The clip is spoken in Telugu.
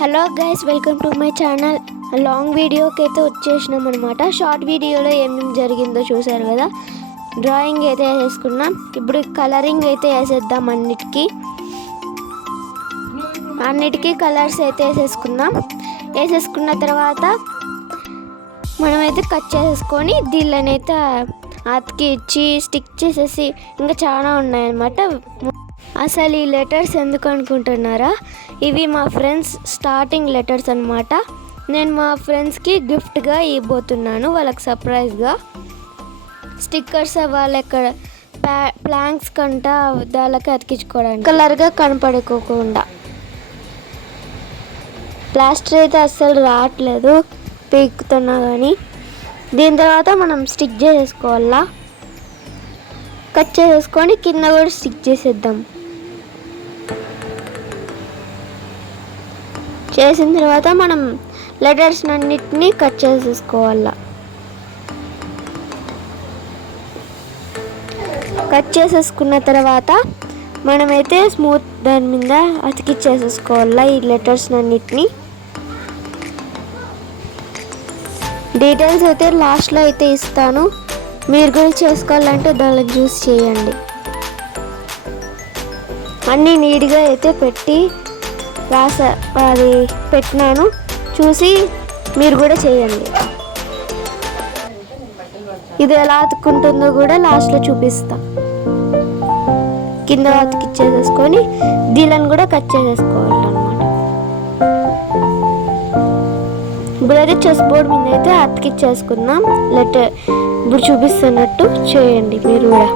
Hello guys, welcome to my channel. Long వీడియోకి అయితే వచ్చేసినాం అనమాట. షార్ట్ వీడియోలో ఏమేమి జరిగిందో చూసారు కదా. డ్రాయింగ్ అయితే వేసేసుకున్నాం. ఇప్పుడు కలరింగ్ అయితే వేసేద్దాం. అన్నిటికీ కలర్స్ అయితే వేసేసుకున్న తర్వాత మనమైతే కట్ చేసేసుకొని దీళ్ళనైతే అతికిచ్చి స్టిక్ చేసేసి ఇంకా చాలా ఉన్నాయన్నమాట. అసలు ఈ లెటర్స్ ఎందుకు అనుకుంటున్నారా? ఇవి మా ఫ్రెండ్స్ స్టార్టింగ్ లెటర్స్ అనమాట. నేను మా ఫ్రెండ్స్కి గిఫ్ట్గా ఇవ్వబోతున్నాను, వాళ్ళకి సర్ప్రైజ్గా. స్టిక్కర్స్ వాళ్ళ ఎక్కడ ప్లాంక్స్ కంట దాళ్ళకి అతికించుకోవడానికి కలర్గా కనపడుకోకుండా. ప్లాస్టర్ అయితే అస్సలు రావట్లేదు, పీకుతున్నా కానీ. దీని తర్వాత మనం స్టిక్ చేసేసుకోవాలా. కట్ చేసేసుకొని కింద కూడా స్టిక్ చేసేద్దాం. చేసిన తర్వాత మనం లెటర్స్ అన్నిటినీ కట్ చేసేసుకోవాలా. కట్ చేసేసుకున్న తర్వాత మనమైతే స్మూత్ దాని మీద అతికిచ్చేసేసుకోవాలా ఈ లెటర్స్ అన్నిటినీ. డీటెయిల్స్ అయితే లాస్ట్లో అయితే ఇస్తాను, మీరు కూడా చేసుకోవాలంటే దానిలో చూస్ చేయండి. అన్నీ నీట్గా అయితే పెట్టి అది పెట్టినాను, చూసి మీరు కూడా చేయండి. ఇది ఎలా అతుక్కుంటుందో కూడా లాస్ట్లో చూపిస్తా. కింద అతికిచ్చేసేసుకొని దీలను కూడా కట్ చేసేసుకోవాలన్నమాట. ఇప్పుడైతే చెస్ బోర్డ్ మీద అయితే అతికిచ్చేసుకుందాం. ఇప్పుడు చూపిస్తున్నట్టు చేయండి మీరు కూడా.